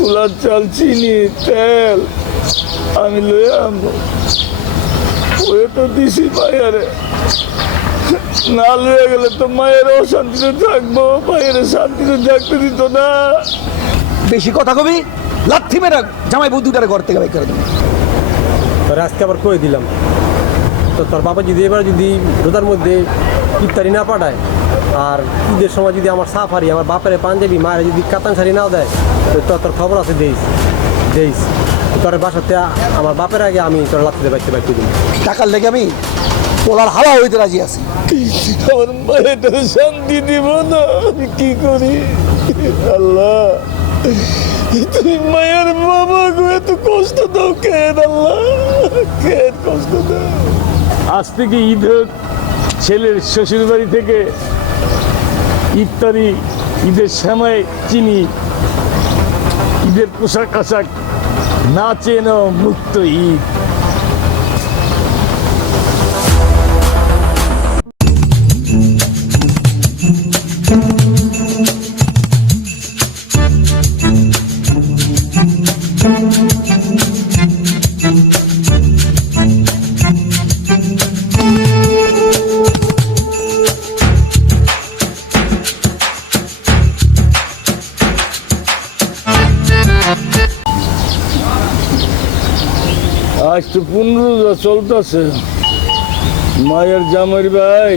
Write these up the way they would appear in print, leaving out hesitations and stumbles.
Cooler চাল চিনি তেল আমি লয়ে আনবো। ওয়ে তো দিছি মায়েরে, না লয়ে গেলে তো মায়ের অশান্তিতে থাকবো, মায়ের শান্তিতে থাকতে দিত না। বেশি কথা কবি লাথি মেরে জামাই বউ দুটারে ঘর থেকে বাইর করে দেবে। তোর আজকে আবার কয়ে দিলাম, তো তোর বাবা যদি এবার যদি রোজার মধ্যে ইফতারি না পাঠায় আর ঈদের সময় যদি আমার সাফারি আমার বাপের পাঞ্জাবি মায়ের যদি কাতান শাড়ি নাও দেয়, তো তোর খবর আছে দেইস তোর বাসাতে আমার বাপের আগে আমি তোর লাথিতে বাইতে বাইতে দিই। টাকার লেগে আমি পোলার হাওয়া হইতে রাজি আছি। আমার মায়ের শান্তি দিব না, আমি কি করি? আল্লাহ, তুমি মায়ের বাবা গো এত কষ্ট দাও কেন? আল্লাহ কেন কষ্ট দাও? আজ থেকে ঈদ হোক, ছেলের শ্বশুর বাড়ি থেকে ইফতারি, ঈদের সময় চিনি, ঈদের পোশাক আশাক না চেন মুক্ত ঈদ। আজ তো 15 রোজা চলতেছে, মায়ের জামাইর ভাই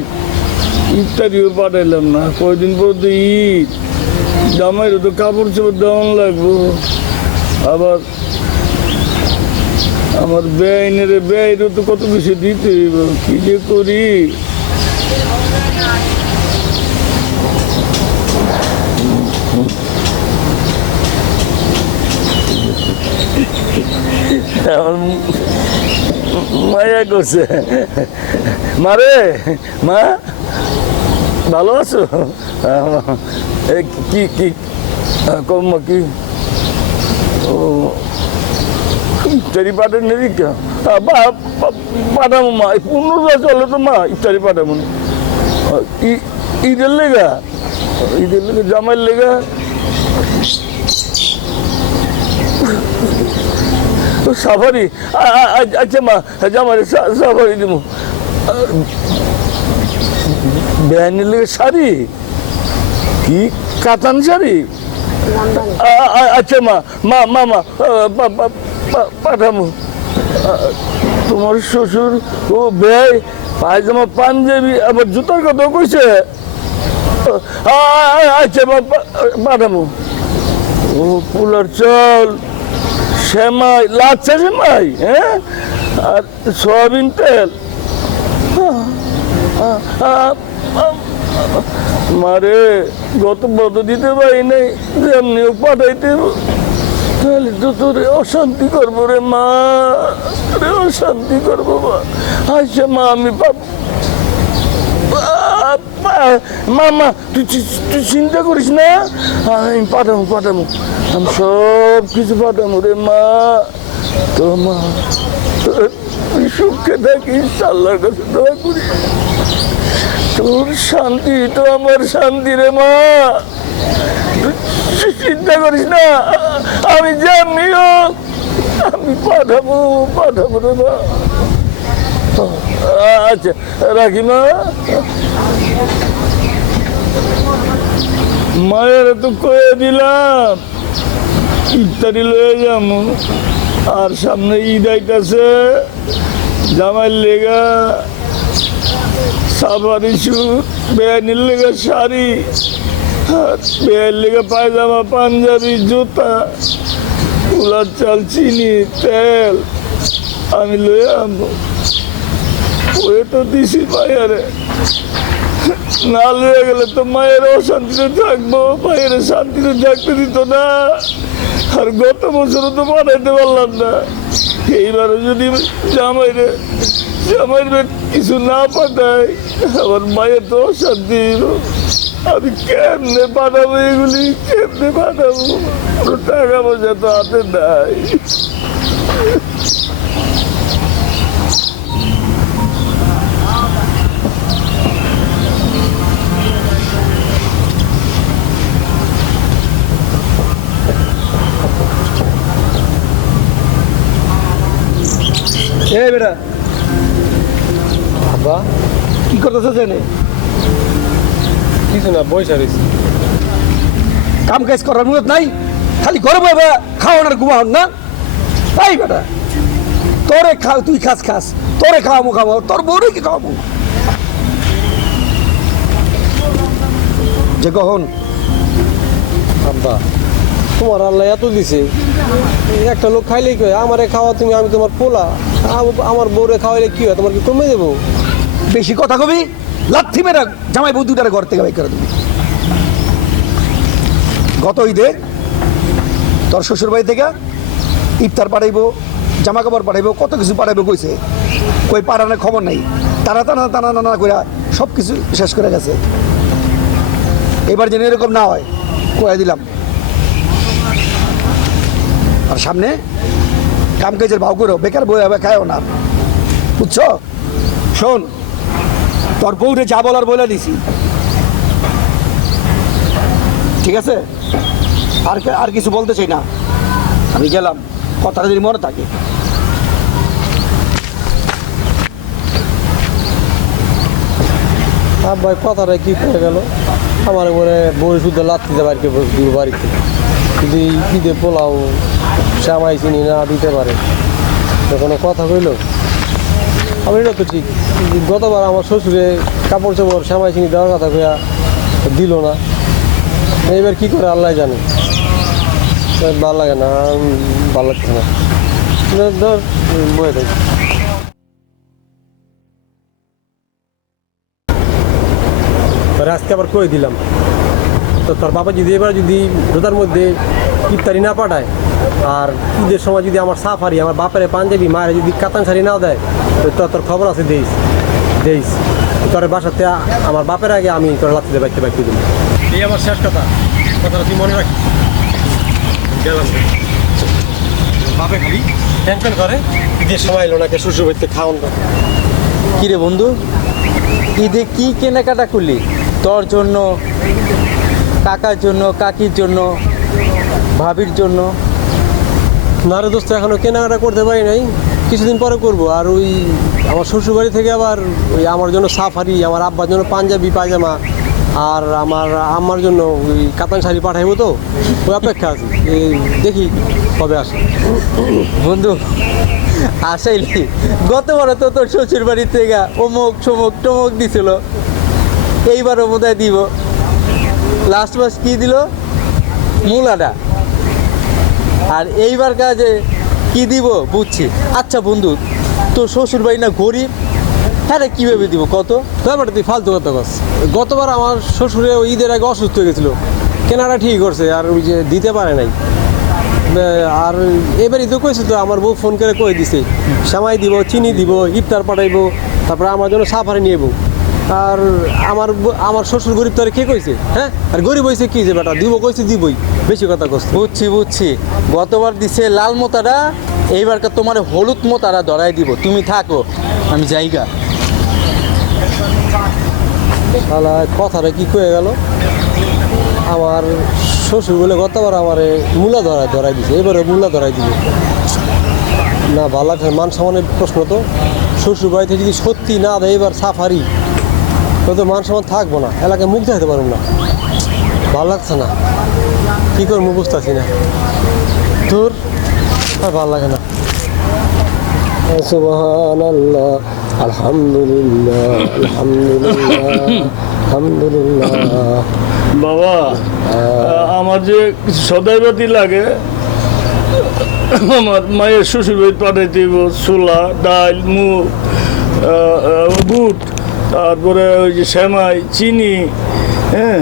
ইফতারিও পাঠাইলাম না, কয়দিন পর তো ঈদ, জামাইরও তো কাপড় চোপড় দেওয়ান লাগবো, আবার আমার ব্যয়েরও তো কত কিছু দিতে হইব, কি যে করি। আমার মায়া করছে, মারে মা ভালো আছো? কি কি কম কি ও ইফতারি পাঠান নেই পাঠাবো মা, 15 রোজা চলে তো মা, ইফতারি পাঠাবো না। ঈদের লেগা জামাইয়ের লেগা সাফারি, আচ্ছা মা জামাই সাফারি দিব। বেআইনের লেগে শাড়ি, কি কাতান শাড়ি? আচ্ছা মা মা মা মা পাঠাবো। তোমার শ্বশুর ও ব্যয় পায়জামা পাঞ্জাবি আবার জুতার কথা কইছে। আচ্ছা মা পাঠাবো। ও পোলার চাল, সেমাই, লাচ্ছা সেমাই, হ্যাঁ, আর সয়াবিন তেল। মারে গত বদ দিতে পারি নাই, যেমনিও পাঠাইতে, তাহলে তো তোর অশান্তি করবো রে মা, অশান্তি করবো মা। আচ্ছা মা আমি মা তুই চিন্তা করিস না, আমি পাঠাবো, আমি সব কিছু পাঠাবো রে মা। তো মা তুই সুখে থাকিস, আল্লাহর কাছে দোয়া করি, তোর শান্তি তো আমার শান্তি রে মা, চিন্তা করিস না, আমি যেমনি হোক আমি পাঠাবো রে মা। আচ্ছা রাখি মা। মায়ের তো কয়ে দিলাম ইফতারি লয়ে যাবো, আর সামনে ঈদ আইতাছে, জামাইয়ের লেগা সাফারি স্যুট, বেআইনের লেগা শাড়ি, বেআইয়ের লেগা পায়জামা পাঞ্জাবি জুতা, কুলার চাল চিনি তেল আমি লয়ে আনবো। ওয়ে তো দিছি মায়েরে, না লয়ে গেলে তো মায়ের অশান্তিতে থাকবো, মায়ের শান্তিতে থাকতে দিত না। আর গত বছরও তো পাঠাইতে পারলাম না, এইবারও যদি জামাইয়ের কিছু না পাঠাই আমার মায়ের তো অশান্তি, আমি কেমনে পাঠাবো এগুলি, কেমনে পাঠাবো? টাকা পয়সা তো হাতে নাই। এই বেটা আব্বা কি করতেছ জেনে? কিছু না, বৈশা রয়েছি। কাম কাজ করার মুরত নাই, খালি ঘরে বসে খাওয়ান আর ঘুমাও না। তাই বেটা তোরে খাও, তুই খাস, তোরে খাওয়াবো, তোর বউরে কি খাওয়াবো? যে কখন আব্বা তোমার আল্লাহ এত দিছে, একটা লোক খাইলেই কয় আমারে খাওয়া তুমি, আমি তোমার পোলা, আমার বউরে খাওয়াইলে কি হয়, তোমার কি কমে দেবো? বেশি কথা কবি, লাথি মেরা জামাই বউ দুটারে ঘর থেকে বাইক করে দিবি। গত ঈদে তোর শ্বশুর বাড়ি থেকে ইফতার পাঠাইবো, জামা কাপড় পাঠাইবো, কত কিছু পাঠাইবো কইছে, কই পাঠানোর খবর নাই। টানা করে সব কিছু শেষ করে গেছে। এবার যেন এরকম না হয় কয়ে দিলাম। আর সামনে কাম কাজের ভাও করো, বেকার বই হবে খায়ও না, বুঝছো? শোন, তোর বউরে যা বলার বলে দিছি, ঠিক আছে? আর কিছু বলতে চাই না, আমি গেলাম, কথাটা যদি মনে থাকে। আব্বা কথাটা কি করে গেল, আমার মনে বই শুদ্ধ লাত্তিতে বাড়িতে দিব বাড়িতে, যদি ঈদে পোলাও সামাই চিনি না দিতে পারে তো কোনো কথা কইল? আমার এটা তো ঠিক, গতবার আমার শ্বশুরে কাপড় চোপড় সামাই চিনি দেওয়ার কথা কইয়া দিল না, এইবার কি করে আল্লাহ জানে। ভালো লাগে না, ভালো লাগছে না, ধর বয়ে থাকি। আজকে আবার কই দিলাম, তো তোর বাবা যদি এবার যদি রোজার মধ্যে ইফতারি না পাঠায়, আর ঈদের সময় যদি আমার সাফারি, আমার বাপের পাঞ্জাবি, মায়ের যদি কাতান শাড়ি নাও দেয়, তো তোর খবর আছে দেইস তোর বাসাতে আমার বাপের আগে আমি তোর লাত্তিতে বাইতে দিলাম। এই আমার শেষ কথাটা তুই মনে রাখিস। গেলাম, বাপে খালি টেনশন করে, ঈদের সময় এলো নাকি শ্বশুর বাড়িতে খাওয়ান। কিরে বন্ধু, ঈদে কি কেনাকাটা করলি? তোর জন্য, কাকার জন্য, কাকির জন্য, ভাবির জন্য? না রে দোস্ত, এখনো কেনাকাটা করতে পারি নাই, কিছুদিন পরে করবো। আর ওই আমার শ্বশুরবাড়ি থেকে আবার ওই আমার জন্য সাফারি, আমার আব্বার জন্য পাঞ্জাবি পায়জামা, আর আমার আম্মার জন্য ওই কাতান শাড়ি পাঠাইবো, তো ওই অপেক্ষা আছে, দেখি কবে আসে। বন্ধু আসাইলি, গতবারও তো তোর শ্বশুর বাড়ি থেকে অমুক সমুক টমুক দিছিল, এইবারও বোধহয় দিব। লাস্ট মাস কি দিল? মূলাটা। আর এইবার কাজে কি দিব বুঝছি। আচ্ছা বন্ধু, তোর শ্বশুর বাড়ি না গরিব, হ্যাঁ রে, কীভাবে দিব কত? ব্যাপারটা তুই ফালতু কথা কস। গতবার আমার শ্বশুরে ওই ঈদের আগে অসুস্থ হয়ে গেছিলো, কেনাটা ঠিক করছে, আর ওই যে দিতে পারে নাই। আর এবারই তো কইছে, তো আমার বউ ফোন করে কয়ে দিছে সামাই দিব, চিনি দিব, ইফতার পাঠাইবো, তারপরে আমার জন্য সাফারি নিয়ে যাবো। আর আমার শ্বশুর গরিব, তার কে কইছে? হ্যাঁ, আর গরিব হয়েছে কি যে বেটা, দিব কইছে দিবই, বেশি কথা কস। বুঝছি, গতবার দিছে লাল মোতারা, এইবারকার তোমার হলুদ মোতারা ধরাই দিব। তুমি থাকো, আমি যাইগা। শালা কথাটা কি কয়ে গেল, আমার শ্বশুর বলে গতবার আমারে মূলা ধরাই দিছে, এবারে মূলা ধরাই দিবে না। ভালো লাগছে, মান সম্মানের প্রশ্ন তো। শ্বশুর বাড়িতে যদি সত্যি না দেয় এবার সাফারি, তো মান সম্মান থাকবো না, এলাকায় মুখ দেখাতে পারবো না। ভালো লাগছে না, কী করবো বুঝতেছি না। তোর আর ভালো লাগে না। সুবহানাল্লাহ, আলহামদুলিল্লাহ, আলহামদুলিল্লাহ। বাবা, আমার যে সদাইবাতি লাগে, আমার মায়ের শ্বশুর বাড়ি পাঠাইতে হইব ছোলা, ডাল, মুগ, বুট, তারপরে ওই যে সেমাই, চিনি। হ্যাঁ,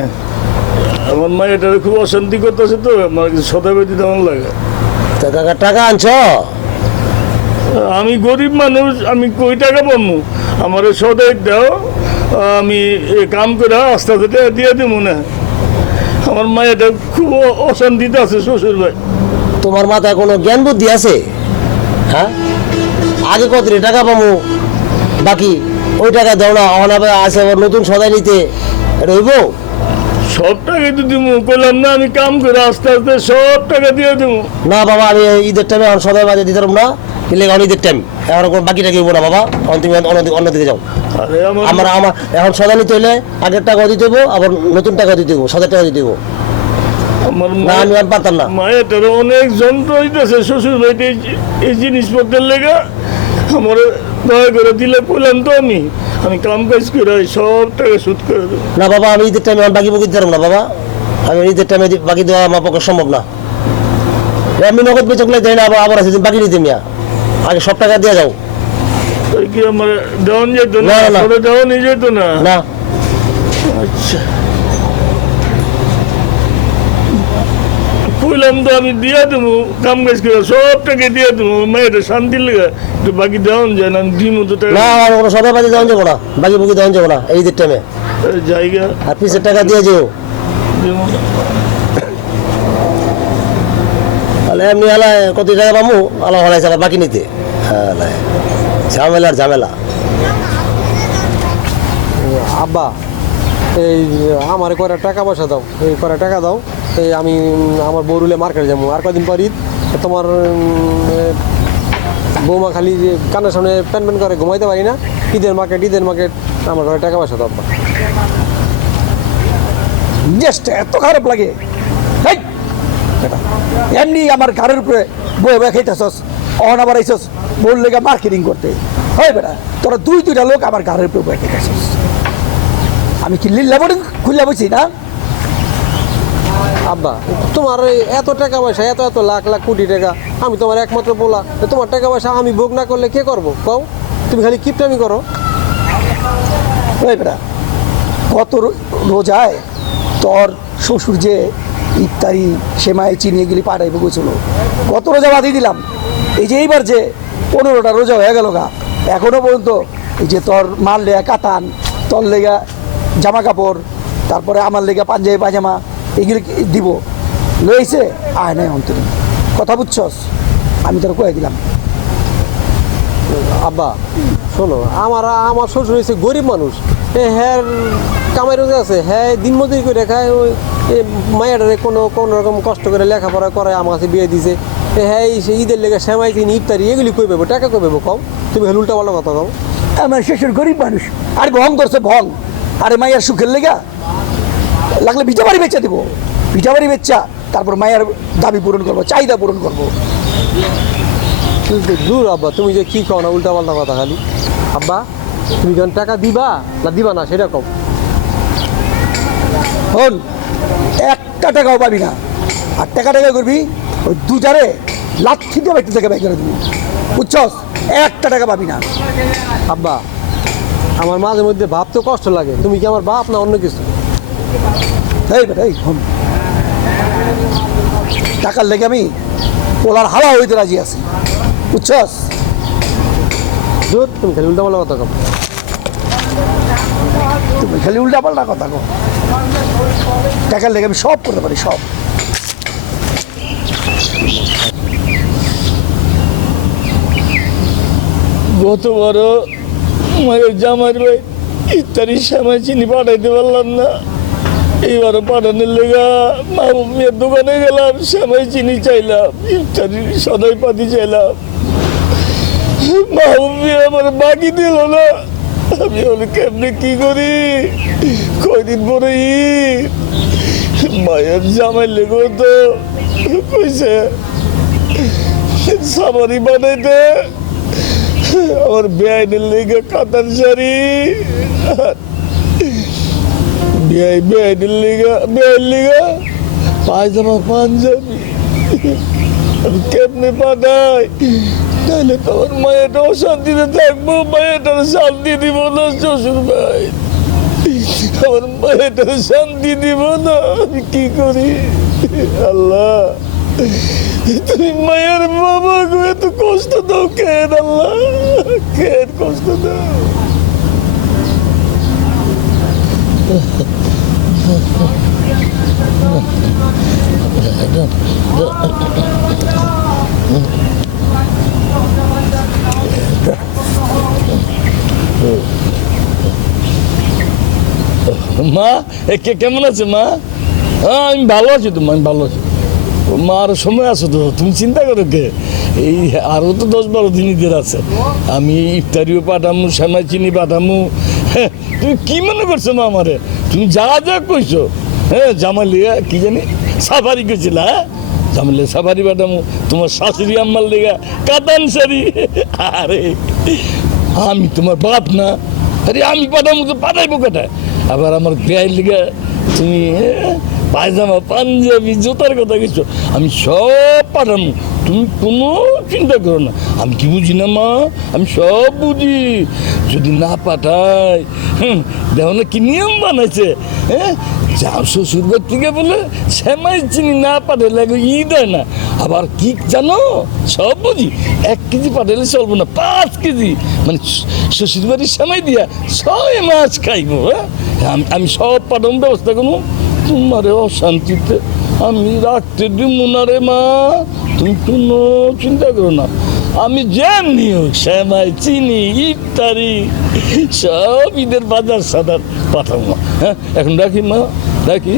আমার মায়ের এটা খুব অশান্তি করতেছে, তো আমার সদাইবাতি তেমন লাগে। টাকা আনছ? আমি গরিব মানুষ, আমি কই টাকা পাবো? আমার সদাই দাও, আমি কাম করে আস্তে আস্তে দিয়ে দিব না। আমার মায়েরটা খুব অশান্তিতে আছে শ্বশুর ভাই। তোমার মাথায় কোনো জ্ঞান বুদ্ধি আছে? হ্যাঁ, আগে কত টাকা পাবো, বাকি ওই টাকা দাও না, অনাবে আছে আবার নতুন সদাই নিতে, এটা হইব? সব টাকাই তো দিব, কইলাম না আমি কাম করে আস্তে আস্তে সব টাকা দিয়ে দেবো। না বাবা, আমি ঈদের টাইমে সদাই বাজে দিতে পারব না, এলে অনেকদের টাইম এখন কোনো বাকি টাকি না বাবা, এখন তুমি অন্যদিকে যাও। আরে আমার আমার এখন সদা নিতে হলে আগের টাকা দিতে দেবো, আবার নতুন টাকা দিতে দেবো, 7,000 টাকা দিতে দেবো আমার না, আমি আর পারতাম না। মায়ের অনেক যন্ত্র হইতেছে শ্বশুর বাড়িতে এই জিনিসপত্রের লেগা। আমার দয়া করে দিলে বললাম তো আমি কাম কাজ করে সব টাকা সুদ করে দেবো। না বাবা, আমি ঈদের টাইমে বাকি বুকি দিতে পারবো না বাবা, আমি ঈদের টাইমে বাকি দেওয়া আমার পক্ষে সম্ভব না। আমি নগদ বেচে গুলো দেয় না, আবার আছে বাকি নিতে মিয়া, আগে সব টাকা দিয়ে যাও। ওই কি আমার দেওয়ান যেত না, না, না। ওরা দেওয়ানি যেত না। না আচ্ছা কইলাম তো আমি দিয়া দেবো, কাম কাজ করে সব টাকা দিয়ে দেবো, মায়ের শান্তির লেগে একটু বাকি দেওয়ান যায় না, আমি দিই মতো টাকা না, আমার কোনো সদাই বাকি দেওয়া যাবো না, বাকি বুকি দেওয়া যাবো না এই ঈদের টাইমে। জায়গা আর পিসের টাকা দিয়ে যেও, যেমন তাহলে এমনি আলায় কত টাকা পাবো, আলা হলাইছে আবার বাকি নিতে। হ্যাঁ ঝামেলার ঝামেলা। আব্বা এই আমার কয়টা টাকা পয়সা দাও, এই কয়টা টাকা দাও, এই আমি আমার বউরুলে মার্কেটে যাবো আর কদিন পর ঈদ। তোমার বৌমা খালি যে কানের সামনে প্যান প্যান করে ঘুমাইতে পারি না, ঈদের মার্কেট আমার ঘরে টাকা পয়সা দাও আব্বা। জিনিসটা এত খারাপ লাগে। হেই, বেটা, এমনি আমার ঘরের উপরে বয়ে বয়ে খাইতেছস, অহন আবার আইসস বউর লেগে মার্কেটিং করতে। হয় বেটা, তোরা দুইটা লোক আমার ঘরের উপরে বয়ে খাইতেছস। আমি কি লিল্লা বোর্ডিং খুললে বসি না? আব্বা তোমার এই এত টাকা পয়সা, এত লাখ লাখ কোটি টাকা, আমি তোমার একমাত্র বলা, তোমার টাকা পয়সা আমি ভোগ না করলে কে করবো কও? তুমি খালি কিপটামি করো। ওই বেটা, কত রোজায় তোর শ্বশুর যে ইফতারি সেমাই চিনি এগুলি পাঠাইবে গেছিল, কত রোজা বাঁধিয়ে দিলাম। এই যে এইবার যে 15টা রোজা হয়ে গেল গা, এখনো পর্যন্ত এই যে তোর মাল লেগা কাতান, তোর লেগা জামা কাপড়, তারপরে আমার লেগা পাঞ্জাবি পায়জামা এগুলি দিব লইছে আয় নাই অন্তরি। কথা বুঝছস? আমি তোর কয়ে দিলাম। আব্বা শোনো, আমার শ্বশুর হয়েছে গরিব মানুষ, হ্যাঁ কামাই রোজা আছে, হ্যাঁ দিন মজুরি করে খায়, ওই মায়েরারে কোনো রকম কষ্ট করে লেখাপড়া করে আমার কাছে বিয়ে দিছে, হ্যাঁ ঈদের লেগে সেমাই চিনি ইফতারি এগুলি কই পাবো, টাকা কই পাবো কও? তুমি হলে উল্টা পাল্টা কথা কও। আমার শ্বশুর গরিব মানুষ, আর ভং ধরছে ভং। আরে মায়ের সুখের লেগা লাগলে ভিটা বাড়ি বেচা দেবো, ভিটা বাড়ি বেচা তারপর মায়ের দাবি পূরণ করবো, চাহিদা পূরণ করবো। দূর আব্বা, তুমি যে কি কও না উল্টা পাল্টা কথা খালি। আব্বা তুমি যখন টাকা দিবা না দিবা না সেটা কও। হন, একটা টাকাও পাবি না, আর টাকা করবি ওই দুটারে লাথি দিয়ে বাইতে থেকে বাইক করে দিবি, বুঝছস? একটা টাকা পাবি না। আব্বা আমার মাঝে মধ্যে ভাবতে কষ্ট লাগে, তুমি কি আমার বাপ না অন্য কিছু? এই বেটা, এই হন, টাকার লেগে আমি পোলার হাওয়া হইতে রাজি আছি, বুঝছস? দূর তুমি খালি উল্টা পাল্টা কথা কও। তুমি খালি উল্টা পাল্টা কথা কো। টাকার লেগে আমি সব করতে পারি, সব। গতবার মায়ের জামাই ভাই ইত্যাদি সময় চিনি পাঠাইতে পারলাম না, এইবারও পাঠানোর লেগা মাহবুবের দোকানে গেলাম, সময় চিনি চাইলাম, ইত্যাদি সদাই পাতি চাইলাম, মাহবুবে আমার বাকি দিল না। আমি হলে কেমনে কি করি? কয়দিন পরে ঈদ, মায়ের জামাই লেগেও তো কইছে সাবারি বানাইতে, আমার বেআইনের লেগে কাতার শাড়ি, বেআইনের লেগা পায়জামা পাঞ্জাবি। আমি কেমনে পাঠাই? তাহলে তোমার মায়েরটা অশান্তিতে থাকবো, মায়েরটার শান্তি দিব না শ্বশুর ভাই, আমার মায়েরটার শান্তি দিব না। আমি কি করি? আল্লাহ তুমি মায়ের বাবা গো এত কষ্ট দাও কেন? আল্লাহ কেন কষ্ট দাও? মা কেমন আছে মা? হ্যাঁ আমি ভালো আছি তো, আমি ভালো আছি। মার সময় আছো তো, তুমি চিন্তা করো কে, এই আরও তো 10-12 দিন ঈদের আছে, আমি ইফতারিও পাঠামু, সেমাই চিনি পাঠামু। হ্যাঁ, তুমি কি মনে করছো মা আমারে? তুমি যা যা কইছো, হ্যাঁ জামালিয়া কি জানি সাফারি কইছিল, হ্যাঁ জামালিয়া সাফারি পাঠামু, তোমার শাশুড়ি আম্মার লেগা কাতান শাড়ি। আরে আমি তোমার বাপ না? আরে আমি পাঠামু তো পাঠাইবো কেটা? আবার আমার গায়ের লেগা তুমি পায়জামা পাঞ্জাবি জুতার কথা কিছু আমি সব পাঠাবো, তুমি কোনো চিন্তা করো না। আমি কি বুঝি না মা? আমি সব বুঝি। যদি না পাঠাই, দেখো না কি নিয়ম বানাইছে, হ্যাঁ যাও শ্বশুর বাড়ি থেকে বলে সেমাই চিনি না পাঠালে ঈদ হয় না। আবার কি জানো, সব বুঝি। 1 কেজি পাঠালে চলবো না, 5 কেজি, মানে শ্বশুর বাড়ির সেমাই দিয়া 6 মাস খাইবো। হ্যাঁ আমি সব পাঠানোর ব্যবস্থা করবো। তোমারে অশান্তিতে আমি রাখতে দিব না রে মা, তুমি কোনো চিন্তা করো না। আমি যেমনি হোক সেমাই চিনি ইফতারি সব ঈদের বাজার সাদার পাঠাবো মা। হ্যাঁ এখন রাখি মা, রাখি।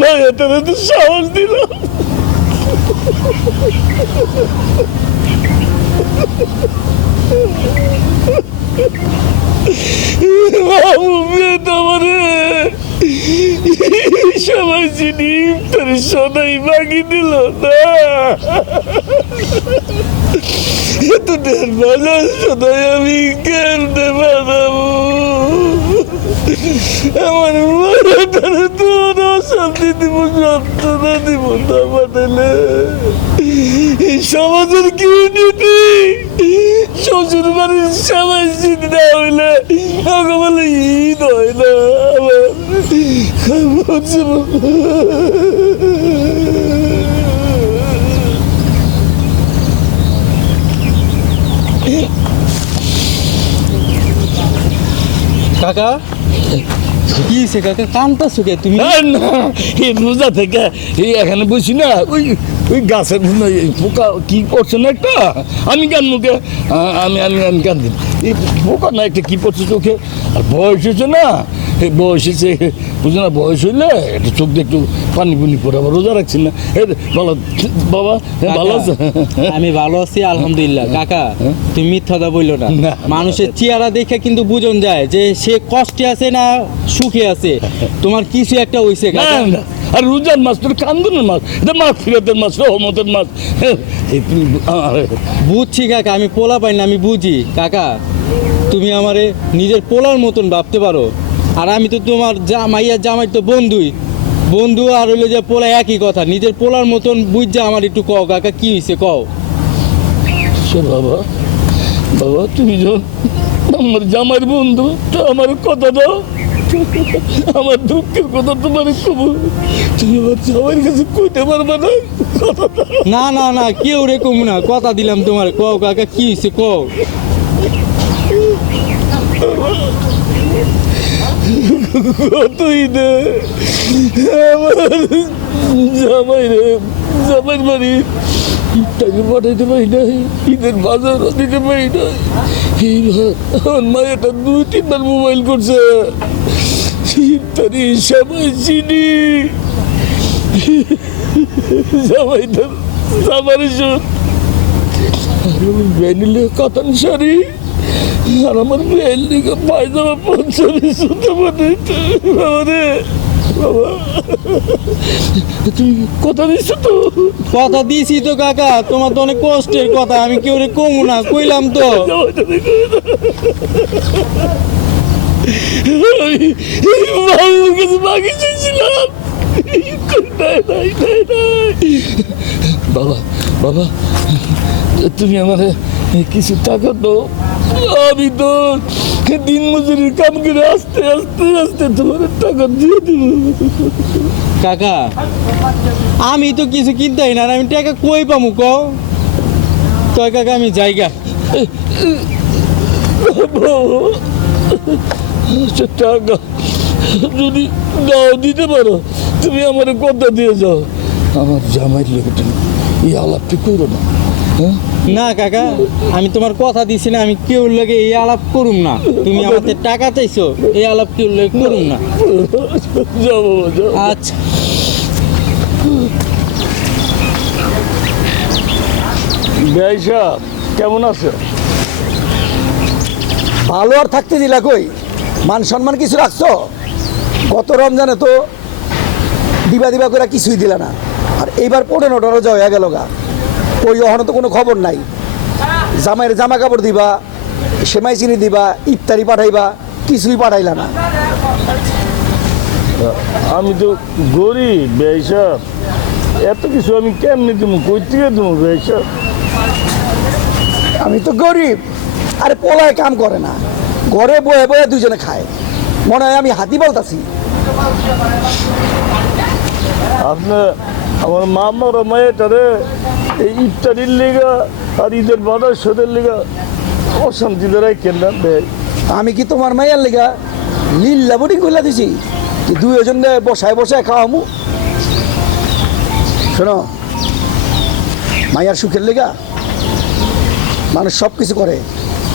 মা এটারে তো সাহস দিলাম। সবাই চিনি তোর সদাই বাকি দিল না, তোদের বাজার সদাই আমি কেনতে পারাবো? আমার মায়ের তোর অশান্তি দিব, যন্ত্রণা দিব না পাঠালে। এই সমাজের কি নীতি? শ্বশুর বাড়ির সবাই চিনি না হইলে আমাকে বলে ঈদ হয় না। কাকা কি হয়েছে কাকা, কানতাছো কে তুমি? না এই রোজা থেকে এই এখানে বসি না, ওই ওই গাছের পোকা কি করছে না একটা, আমি গান মুখে আমি আমি আমি গান দিই, এই পোকা না একটা কি পড়ছে চোখে। আর বয়স হয়েছে না, এই বয়স হয়েছে বুঝো না, বয়স হইলে একটু চোখ দিয়ে একটু পানি পুনি পড়ে, আবার রোজা রাখছি না। বলো বাবা, ভালো আছে? আমি ভালো আছি আলহামদুলিল্লাহ। কাকা তুমি মিথ্যাটা বললো না, না। মানুষের চেহারা দেখে কিন্তু বুঝন যায় যে সে কষ্টে আছে না সুখে আছে। তোমার কিছু একটা হইছে না কাকা। না, আর রোজার মাছ তোর কান্দনের মাছ, এটা মাছ ফিরতের মাছ, রহমতের মাছ। এই তুমি বুঝছি কাকা, আমি পোলা পাই না, আমি বুঝি। কাকা তুমি আমারে নিজের পোলার মতন ভাবতে পারো, আর আমি তো তোমার মাইয়ার জামাই তো বন্ধুই, বন্ধু আর হইলো যে পোলা একই কথা। নিজের পোলার মতন বুঝছা আমার একটু কও কাকা কি হয়েছে কও। বাবা বাবা, তুমি যখন আমার জামাইয়ের বন্ধু, তো আমার কথা দাও, আমার দুঃখের কথা তোমার কব, তুমি আমার জামাইয়ের কাছে কইতে পারবে না? কথা দাও। না না না, কেউ রেকম না, কথা দিলাম তোমার, কও কাকা কি হয়েছে কও। কতই না আমার জামাইয়ের বাড়ি টাকা পাঠাইতে পারি নাই, ঈদের বাজারও দিতে পারি নাই। এইবার আমার মা এটা 2-3 বার মোবাইল করছে, ইফতারি সবাই চিনি জামাইটা জামার বেনিলে কাতান শাড়ি, আর আমার বেল দিকে পায়জামা পাঞ্জাবি সুতো বানাইতে। বাবা রে বাবা, তুই কথা দিচ্ছ তো? কথা দিছি তো কাকা, তোমার তো অনেক কষ্টের কথা, আমি কেউ রে কমু না, কইলাম তো। বাবুর কাছে বাকি চেয়েছিলাম, বাবা বাবা তুমি আমার কিছু টাকা দাও, আমি তো দিন মজুরির কাম করে আস্তে আস্তে আস্তে তোমার টাকা দিয়ে দিব। কাকা আমি তো কিছু কিনতেই না, আর আমি টাকা কই পামু কও? তো কাকা আমি জায়গা টাকা যদি দাও দিতে পারো, তুমি আমার কথা দিয়ে যাও। আমার জামাইয়ের লোক এই আলাপটি করো না, হ্যাঁ না কাকা, আমি তোমার কথা দিছি না, আমি কেউ লাগে এই আলাপ করুম না। তুমি আমাদের টাকা চাইছো, এই আলাপ কেউ লাগে করুম না। যাও বাবা যাও। আচ্ছা ভাই সাহেব কেমন আছে? ভালো আর থাকতে দিলা কই? মান সম্মান কিছু রাখছো? গত রমজানে তো দিবা দিবা করে কিছুই দিলা না, আর এইবার 15টা রোজা হয়ে গেল গা, ওই ওখানে তো কোনো খবর নাই। জামাইয়ের জামা কাপড় দিবা, সেমাই চিনি দিবা, ইফতারি পাঠাইবা, কিছুই পাঠাইলা না। আমি তো গরিব ভাই সাহেব, এত কিছু আমি কেমনি দেবো, কই থেকে দেবো ভাই সাহেব? আমি তো গরিব, আরে পোলায় কাম করে না, ঘরে বয়ে বয়ে দুজনে খায়, মনে হয় আমি হাতি বলতাছি। আপনার আমার মামার মায়েটারে এই ইফতারির লিগা আর ঈদের বাজার সদের লিগা অশান্তিতে রাখেন না ভাই। আমি কি তোমার মাইয়ার লেগা লীলা বোটিং করলা দিছি কি দুইজন বসায় বসায় খাওয়ামু? শোনো, মাইয়ার সুখের লেগা মানুষ সব কিছু করে,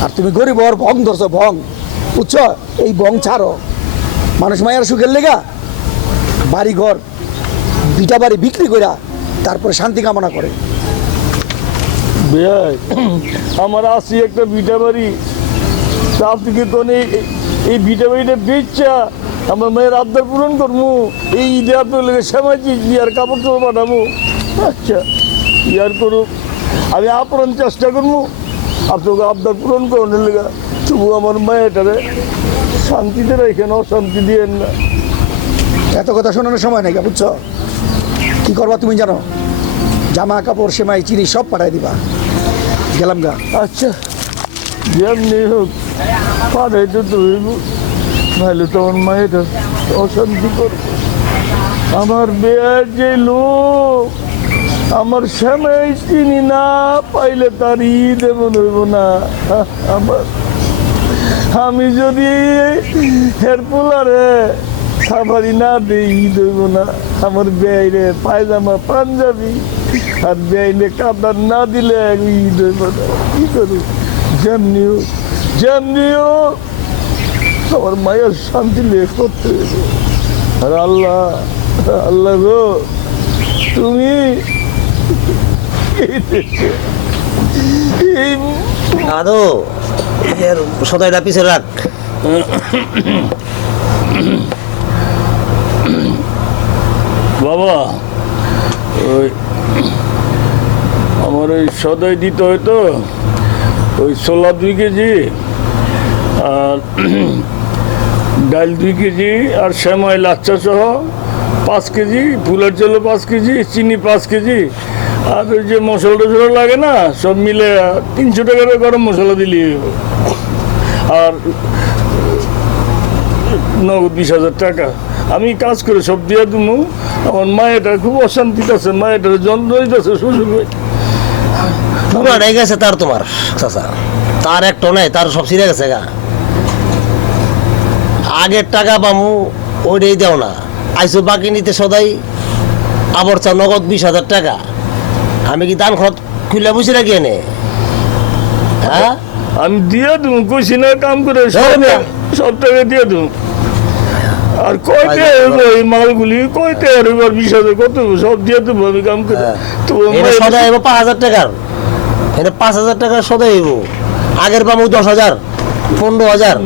আর তুমি গরিব হওয়ার ভং ধরছো, ভং, বুঝছো? এই ভং ছাড়ো। মানুষ মাইয়ার সুখের লেগা বাড়ি ঘর বিটা বাড়ি বিক্রি কইরা তারপরে শান্তি কামনা করে। ভাই আমার আসি একটা ভিটা বাড়ি, তা আপনি কি কোন এই ভিটা বাড়িটা বেচা আমার মায়ের আবদার পূরণ করবো? এই ঈদে আপনার লেগে সামাজি আর কাপড় চোপড় পাঠাবো। আচ্ছা ইয়ার করুক, আমি আপন চেষ্টা করবো আপনাকে আবদার পূরণ করানোর লেগে। তবু আমার মায়েটারে শান্তিতে রেখেন, অশান্তি দিয়েন না। এত কথা শোনানোর সময় নাই, বুঝছো? কি করবা তুমি জানো? জামা কাপড় সেমাই চিনি সব পাঠাই দিবা। গেলাম গা। আচ্ছা যেমনি হোক পাঠাইতে তো হইব, নাহলে তো আমার মায়ের অশান্তি করবে। আমার বেয়ার যে লোক, আমার সময় চিনি না পাইলে তার ঈদ এমন হইব না। আমি যদি হের পোলারে সাফারি না দিই ঈদ হইব না। আমার বেয়াইরে পায়জামা পাঞ্জাবি আর বেয়াইলে কাতার না দিলে ঈদ হইব না। কি করু? যেমনিও আমার মায়ের শান্তি লেখ করতে হইব। আর আল্লাহ আল্লাহ গো, তুমি আদো এর সদাইটা পিছে রাখ। বাবা ওই আমার ওই সদাই দিতে হয়তো ওই ছোলা 2 কেজি আর ডাল 2 কেজি আর সেমাই লাচ্চা সহ 5 কেজি, ফুলের জল 5 কেজি, চিনি 5 কেজি, আর ওই যে মশলা টশলা লাগে না সব মিলে 300 টাকার গরম মশলা দিলি। আর নগদ 20,000 টাকা আমি কাজ করে সব দিয়ে দেবো। আমার মায়েটা খুব অশান্তিতে আছে, মায়েটার যন্ত্র হইতেছে শ্বশুর ভাই। পুরাটাই গেছে তার, তোমার চাচা তার একটা নাই, তার সব ছিঁড়ে গেছে গা। আগের টাকা পামু ওইটাই দেও না, আইসো বাকি নিতে সদাই, আবার চা নগদ 20,000 টাকা। আমি কি দান খরচ খুলে বসে রাখি এনে? হ্যাঁ আমি দিয়ে দেবো, কইছি না কাম করে হ্যাঁ, মিয়া। সব টাকা দিয়ে দেবো। আর কয়টা হইব এই মালগুলি, কয়টা আর 20,000 কত হইব? সব দিয়ে দেবো আমি কাম করে। তো এটা সদাই হইব 5,000 টাকার, এটা 5,000 টাকার সদাই হইব। আগের পামু 10,000 15,000,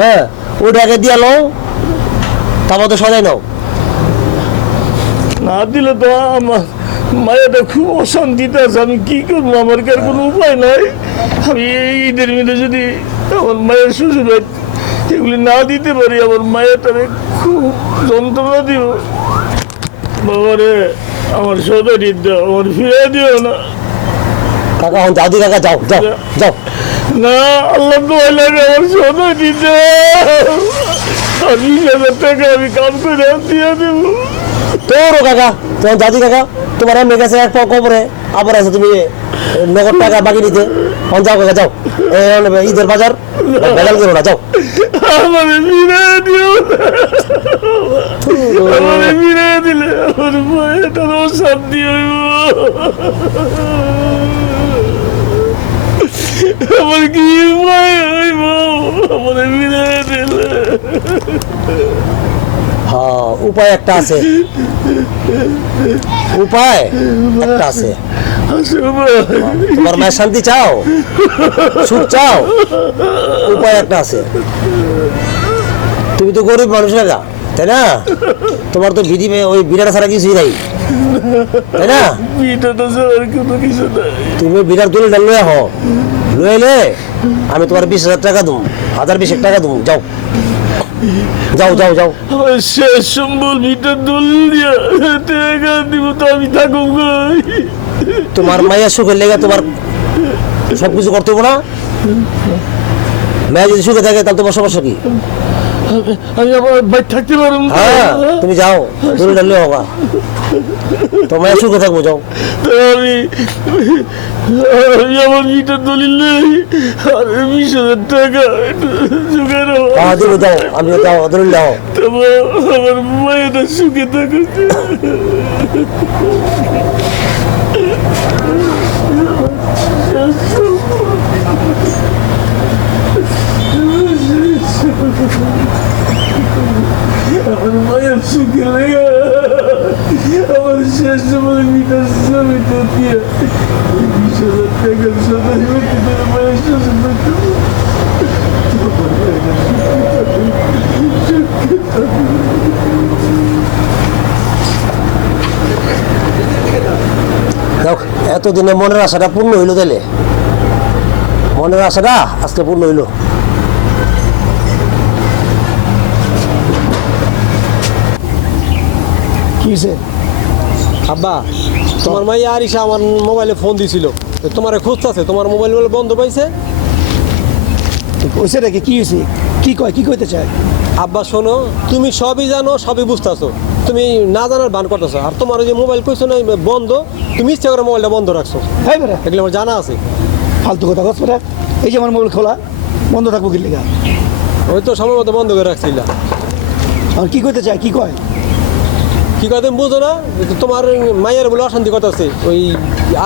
হ্যাঁ ওইটা আগে দিয়া লও, তারপর তো সদাই নাও। না দিলে তো আমার মায়েটা খুব অশান্তিতে আছে, আমি কি করবো? আমার কি আর কোনো উপায় নাই? আমি এই ঈদের মিলে যদি আমার মায়ের শ্বশুর এগুলি না দিতে পারি, আমার মায়েরটারে খুব যন্ত্রণা দিব। বাবারে আমার সদারি দাও, আমার ফিরে দিও না। কাকা হন যাও দি কাকা, যাও যাও যাও। না আল্লাহ দোয়া লাগে, আমার সদারি দাও। আর 20,000 টাকা আমি কাম করে দিয়ে দেবো। তোরও কাকা, তোমার দাদি কাকা, তোমার এমনি কাছে এক পাও কবরে, আবার আছে তুমি নগদ টাকা বাকি নিতে। যাও কাকা যাও, ঈদের বাজার বেজাল করো না, যাও। আমারে ফিরে দিও না, আমারে ফিরে দিলে আমার মায়ের শান্তি হইব। আমার কি উপায় হইব আমার বিদায় দিলে হ্যাঁ উপায় একটা আছে, উপায় একটা আছে। তোমার মায়ের শান্তি চাও, সুখ চাও, উপায় একটা আছে। তুমি তো গরিব মানুষ না, তাই না? তোমার তো বিধি ওই বিড়াটা ছাড়া কিছুই নাই, তাই না? বিটাটা ছাড়া কোনো কিছু নাই। তুমি বিড়ার দলিলটা লয়ে আহ, লয়ে এলে আমি তোমার 20,000 টাকা দেবো, 1,020 টাকা দেবো। যাও যাও যাও যাও। আমার শেষ সম্বল বিটার দলিল দিয়া টাকা দিব তো আমি থাকুক কই? তোমার মায়ের সুখের লেগে তোমার সবকিছু করতে হবো না? মেয়ে যদি সুখে থাকে তাহলে তোমার সমস্যা কি? আমি আমার বাইর থাকতে পারবো না। হ্যাঁ তুমি যাও, দলিলটা লয়ে হোক, তোমার মায়ের সুখে থাকবো। যাও। তো আমি আমার বিটার দলিল নেই আর 20,000 টাকা জোগাড় হ্যাঁ দিবো, যাও, আমি যাও, দলিল দাও। তোমার আমার মায়েরা সুখে থাকুক। আমার মায়ের সুখে লেগে আমার শেষ সময় বিটার জমিতে দিয়ে 20,000 টাকার সদাই ব্যক্তি তার মায়ের শেষ যাও, এতদিনে মনের আশাটা পূর্ণ হইলো, তাইলে মনের আশাটা আজকে পূর্ণ হইলো। কি হয়েছে? আব্বা, তোমার মাইয়া আরিশা আমার মোবাইলে ফোন দিছিল, তোমার খুঁজতেছে, তোমার মোবাইল বলে বন্ধ পাইছে। হয়েছে নাকি? কি হয়েছে? কি কয়, কি কইতে চায়? আব্বা শোনো, তুমি সবই জানো, সবই বুঝতেছো, তুমি না জানার ভান করতেছো। আর তোমার ওই যে মোবাইল কইছো না বন্ধ, তুমি ইচ্ছা করে মোবাইলটা বন্ধ রাখছো। হ্যাঁ বেটা, এগুলো আমার জানা আছে। ফালতু কথা কস বেটা। এই যে আমার মোবাইল খোলা, বন্ধ থাকবো কি লেগা? ওই তো সময় মতো বন্ধ করে রাখছিলাম। আর কি কইতে চায়, কি কয়? কি কথা তুমি বুঝো না? তোমার মায়ের বলে অশান্তি করতেছে ওই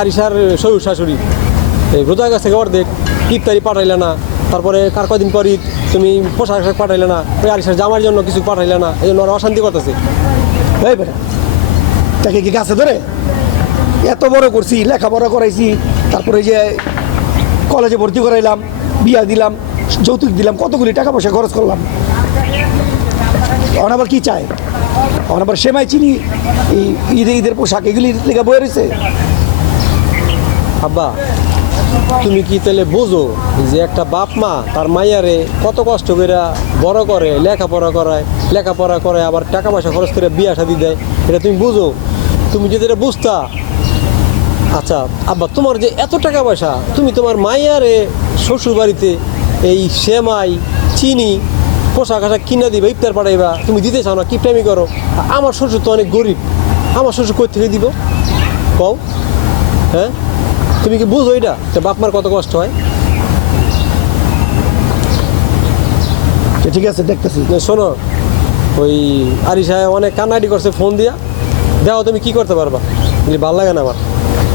আরিশার শ্বশুর শাশুড়ি। এই রোজা গাছ থেকে অর্ধেক ইফতারি পাঠাইলে না, তারপরে কার কদিন পরই তুমি পোশাক আশাক পাঠাইলে না, ওই আরিশার জামার জন্য কিছু পাঠাইলে না, এই জন্য ওরা অশান্তি করতেছে। এই বেটা, তাকে কি গাছে ধরে? এত বড় করছি, লেখাপড়া করাইছি, তারপরে এই যে কলেজে ভর্তি করাইলাম, বিয়া দিলাম, যৌতুক দিলাম, কতগুলি টাকা পয়সা খরচ করলাম। এখন আবার কি চায়? এখন আবার সেমাই চিনি, এই ঈদের পোশাক এগুলি লেখা বয়ে রয়েছে। আব্বা, তুমি কি তাহলে বোঝো যে একটা বাপ মা তার মাইয়ারে কত কষ্ট করে বড় করে, লেখাপড়া করে আবার টাকা পয়সা খরচ করে বিয়া শাদি দেয়? এটা তুমি বুঝো? তুমি যদি এটা বুঝতা। আচ্ছা আব্বা, তোমার যে এত টাকা পয়সা, তুমি তোমার মাইয়ারে শ্বশুর বাড়িতে এই সেমাই চিনি পোশাক আশাক কিনা দিবা, ইফতার পাঠাইবা, তুমি দিতে চাও না, কিপটামি করো। আমার শ্বশুর তো অনেক গরিব, আমার শ্বশুর কই থেকে দিব কও? হ্যাঁ, তুমি কি বুঝো এটা বাপ মার কত কষ্ট হয়? ঠিক আছে, দেখতেছি। শোনো, ওই আরিশা অনেক কান্নাকাটি করছে ফোন দিয়া, দেখো তুমি কি করতে পারবা। ভালো লাগে না আমার,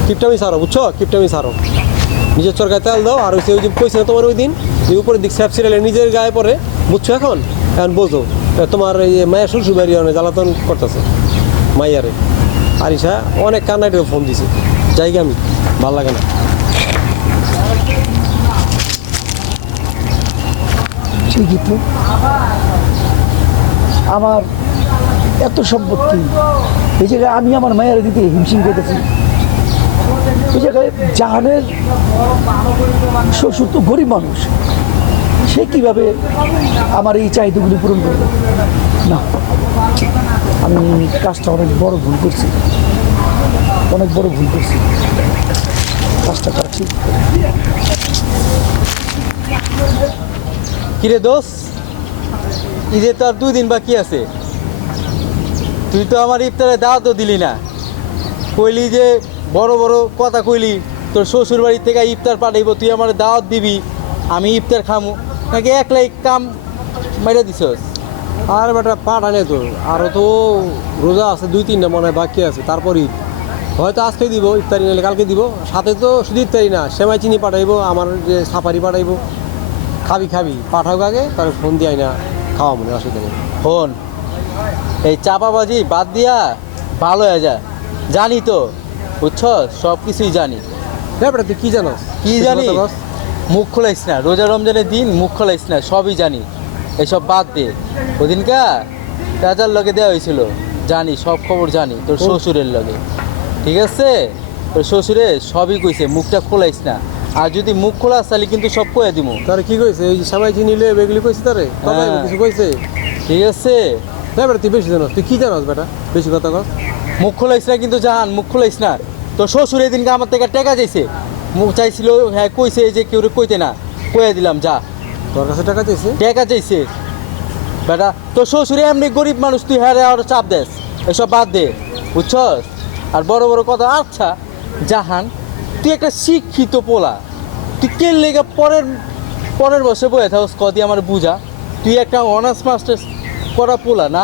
কিপটামি ছাড়ো, বুঝছো? কিপটামি ছাড়ো, নিজের চরকায় তেল দাও। আর ওই যে কইছে না তোমার ওই দিন যে উপরের দিক স্যাপ সিরিয়ালে নিজের গায়ে পড়ে, বুঝছো? এখন বোঝো তোমার এই মায়ের শ্বশুর বাড়ি অনেক জ্বালাতন করতেছে মাইয়ারে। আরিশা অনেক কান্নাকাটি ফোন দিছে, জায়গা আমি ভালো লাগে না। ঠিকই তো, আমার এত সম্পত্তি, এই জায়গায় আমি আমার মায়ের দিতে হিমশিম পেতেছি। এই জায়গায় জাহানের শ্বশুর তো গরিব মানুষ, সে কিভাবে আমার এই চাহিদাগুলি পূরণ করবে? না, আমি কাজটা অনেক বড় ভুল করছি, অনেক বড় ভুল করছি। কাজটা করা ঠিক। কিরে দোষ, ঈদে তো আর 2 দিন বাকি আছে, তুই তো আমার ইফতারে দাওয়াতও দিলি না। কইলি যে বড় বড় কথা কইলি, তোর শ্বশুর বাড়ি থেকে ইফতার পাঠাইব, তুই আমার দাওয়াত দিবি, আমি ইফতার খামু, নাকি একলাই কাম মাইরা দিছস? আর বেটা পাঠানে তো, আরও তো রোজা আছে 2-3টা মনে হয় বাকি আছে, তারপরই হয়তো আজকে দিব, ইফতারি নাহলে কালকে দিব। সাথে তো শুধু ইফতারি না, সেমাই চিনি পাঠাইবো, আমার যে সাফারি পাঠাইবো। খাবি পাঠাও আগে, তার ফোন দিয়ে না খাওয়া মনে অসুবিধা নেই। ফোন এই চাপাবাজি বাদ দিয়া ভালো হয়ে যায়। জানি তো, বুঝছ, সব কিছুই জানি। হ্যাঁ বেটা, তুই কি জানো? কি জানি? মুখ খোলাইস না, রোজা রমজানের দিন মুখ খোলাইস না, সবই জানি। এসব বাদ দে। ওদিনকা রাজার লগে দেওয়া হয়েছিল, জানি, সব খবর জানি, তোর শ্বশুরের লগে। ঠিক আছে, তোর শ্বশুরে সবই কইছে, মুখটা খোলাইস না। আর যদি মুখ খোলাস তাহলে কিন্তু সব কয়ে দিব। তার কি কইছে? এই সেমাই চিনি লয়ে বেগুলি কইছে তারে? বাবা হ্যাঁ। কিছু কইছে? ঠিক আছে, হ্যাঁ বেটা, তুই বেশি জানোস। তুই কি জানোস বেটা? বেশি কথা কস। মুখ খোলাইস না কিন্তু, জাহান, মুখ খোলাইস না। তোর শ্বশুর এই দিনকে আমার থেকে টাকা চাইছে, মুখ চাইছিল, হ্যাঁ কইছে যে কেউ কইতে না, কয়ে দিলাম যা। তোর কাছে টাকা চাইছে? টাকা চাইছে বেটা, তোর শ্বশুরে এমনি গরিব মানুষ, তুই হ্যাঁ আর চাপ দেস। এসব বাদ দে, বুঝছস? আর বড় বড় কথা। আচ্ছা জাহান, তুই একটা শিক্ষিত পোলা, তুই কে লেগে পরের বসে বয়ে থাকস কদি আমার বুঝা? তুই একটা অনার্স মাস্টার্স করা পোলা না?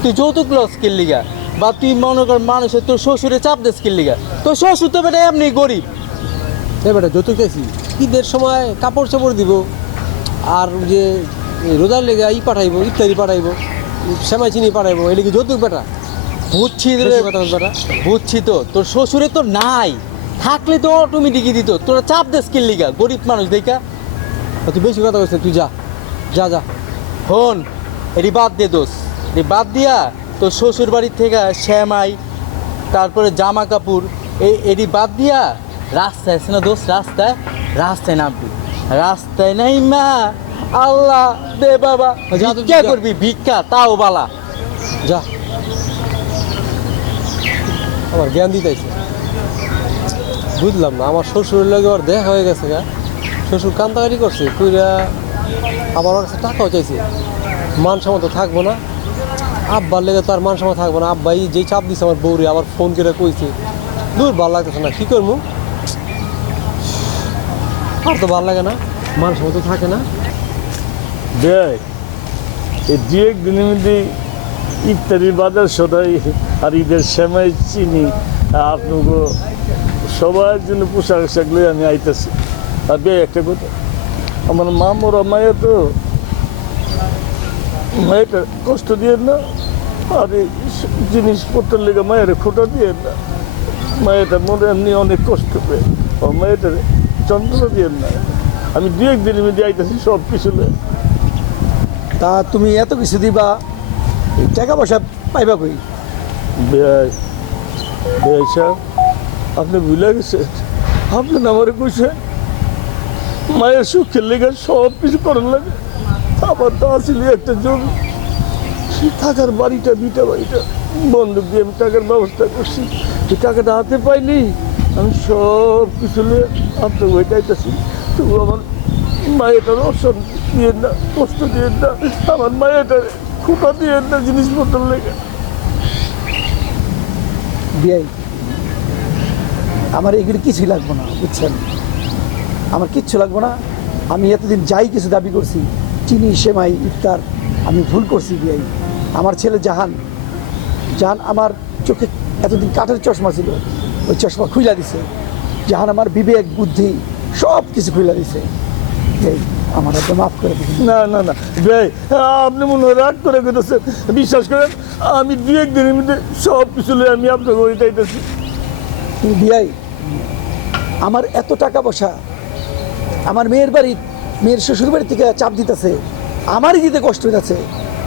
তুই যৌতুক লস কে লিগা? বা তুই মনে কর মানুষের তোর শ্বশুরে চাপ দেস কে লিগা? তোর শ্বশুর তো বেটা এমনি গরিব। হ্যাঁ বেটা, যৌতুক চাইছি। ঈদের সময় কাপড় চাপড় দিব, আর যে রোজার লেগে পাঠাইবো, ইফতারি পাঠাইবো, সেমাই চিনি পাঠাইবো, এদিকে যৌতুক বেটা। বুঝছি রে, বেশি কথা বল বেটা। বুঝছি তো, তোর শ্বশুরে তো নাই, থাকলে তো অটোমেটিকই দিত। তোরা চাপ দেস কে লিগা? গরিব মানুষ দেখা। তুই বেশি কথা বলছিস, তুই যা যা যা। হন, এটি বাদ দে দোষ, এটি বাদ দিয়া তোর শ্বশুর বাড়ির থেকে শ্যামাই, তারপরে জামা কাপড়, এটি বাদ দিয়া রাস্তায় আছে না দোষ, রাস্তায় নামবি। রাস্তায় নাই মা, আল্লাহ দে বাবা, যা তুই ভিক্ষা যা। করবি, ভিক্ষা, তাও বালা। যা। আমার জ্ঞান দিতেছে, বুঝলাম না। আমার শ্বশুরের লগে ওর দেখা হয়ে গেছে গা, শ্বশুর কান্দাকারি করছে, কইরা আবার ওর কাছে টাকাও চাইছে। মান সম্মান থাকবো না, আব্বার লেগে তো আর মান সম্মান থাকবো না। আব্বাই যেই চাপ দিছে আমার বউরে, আবার ফোন করে কইছে। দূর ভালো লাগতেছে না, কী করবো? আর তো ভালো লাগে না, মান সম্মান তো থাকে না। দেখ, এই দু এক দিনের মধ্যে ইফতারির বাজার সদাই আর ঈদের সেমাই চিনি আপনাকে সবার জন্য পোশাক আশাক লই আমি আইতেছি। আর বে একটা কথা, আমার মা মোরা মায়া তো, মায়েটা কষ্ট দিয়ে না, আর এই জিনিসপত্রের লেগে মায়ের খোটা দিয়ে না। মায়েটা মনে এমনি অনেক কষ্ট পেয়ে, ও মায়েটার যন্ত্রণা দিয়ে না। আমি দু এক দিনের মধ্যে আইতেছি সব কিছু লয়ে। তা তুমি এত কিছু দিবা, এই টাকা পয়সা পাইবা কই? বেআই, বেআই সাহেব, আপনি ভুলে গেছেন। আপনি না আমারে কইছেন মায়ের সুখের লেগে সব কিছু করার লাগে। আমার তো আসলে একটা জমি, সেই থাকার বাড়িটা, দুইটা বাড়িটা বন্ধক দিয়ে আমি টাকার ব্যবস্থা করছি। এই টাকাটা হাতে পাইনি, আমি সব কিছু নিয়ে আপনার ওই চাইতেছি। তবু আমার মায়েটার অশান্তি দিয়ে না, কষ্ট দিয়ে না, আমার মায়েটার খুঁটা দিয়ে না জিনিসপত্র লেগে। বিয়াই, আমার এগুলি কিছুই লাগবো না, বুঝছেন? আমার কিচ্ছু লাগবো না। আমি এতদিন যাই কিছু দাবি করছি, চিনি, সেমাই, ইফতার, আমি ভুল করছি বিয়াই। আমার ছেলে জাহান আমার চোখে এতদিন কাঠের চশমা ছিল, ওই চশমা খুইলা দিছে। জাহান আমার বিবেক, বুদ্ধি সব কিছু খুইলা দিছে। এই, আমার একদম মাফ করে দিন। না না না ভাই, আপনি মনে হয় রাগ করে গেছেন। বিশ্বাস করেন, আমি দু এক দিনের মধ্যে সব কিছু লয়ে আমি আপনাকে ওই চাইতেছি। বিয়াই, আমার এত টাকা পয়সা আমার মেয়ের বাড়ি, মেয়ের শ্বশুর বাড়ি থেকে চাপ দিতেছে, আমারই দিতে কষ্ট হইতেছে।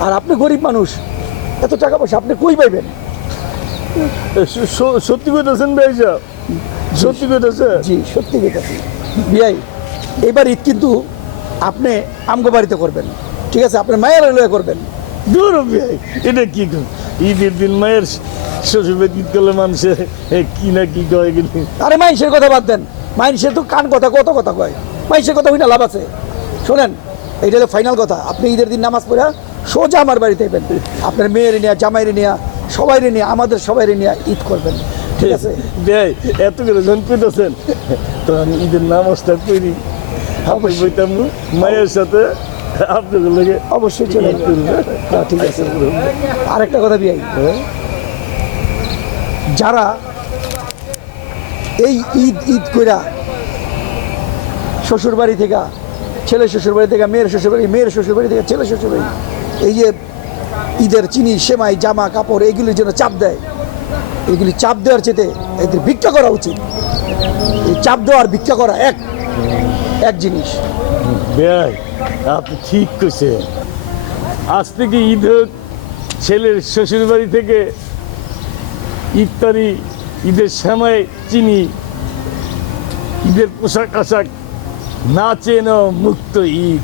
আর আপনি গরিব মানুষ, এত টাকা পয়সা আপনি কই পাইবেন? সত্যি কইতেছেন ভাই সাহেব? সত্যি কইতেছে? জি, সত্যি কইতাছি। বিয়াই, এবার ঈদ কিন্তু আপনি আমগো বাড়িতে করবেন, ঠিক আছে? আপনার মায়ের লয়ে করবেন। দূর ভাই, এটা কি কর? ঈদের দিন মায়ের শ্বশুর বাড়ি ঈদ করলে মানুষে কি না কি কয় গেলি। আরে মাইনসের কথা বাদ দেন, মাইনসের তো কান কথা, কত কথা কয়। মাইনসের কথা হইনা লাভ আছে? শোনেন, এইটা হলো ফাইনাল কথা। আপনি ঈদের দিন নামাজ পড়া সোজা আমার বাড়িতে আইবেন, আপনার মেয়ের নিয়ে, জামাইরে নিয়ে, সবাইরে নিয়ে, আমাদের সবাইরে নিয়ে ঈদ করবেন, ঠিক আছে? ভাই, এত করে যখন কইতেছেন, তো আমি ঈদের নামাজটা করি, আপনি বইতাম মায়ের সাথে আপনাদের লাগে অবশ্যই চলে আসবেন। হ্যাঁ, ঠিক আছে। আরেকটা কথা বিয়াই, যারা এই ঈদ ঈদ কইরা শ্বশুরবাড়ি থেকে ছেলে শ্বশুরবাড়ি থেকে মেয়ের শ্বশুরবাড়ি, মেয়ের শ্বশুরবাড়ি থেকে ছেলে শ্বশুরবাড়ি, এই যে ঈদের চিনি সেমাই জামা কাপড় এইগুলির জন্য চাপ দেয়, এগুলি চাপ দেওয়ার চেতে এদের ভিক্ষা করা উচিত। এই চাপ দেওয়া আর ভিক্ষা করা এক জিনিস। ভাই আপনি ঠিক কইছেন। আজ থেকে ঈদ হোক, ছেলের শ্বশুর বাড়ি থেকে ইফতারি, ঈদের সময় চিনি, ঈদের পোশাক আশাক না চেনো মুক্ত ঈদ।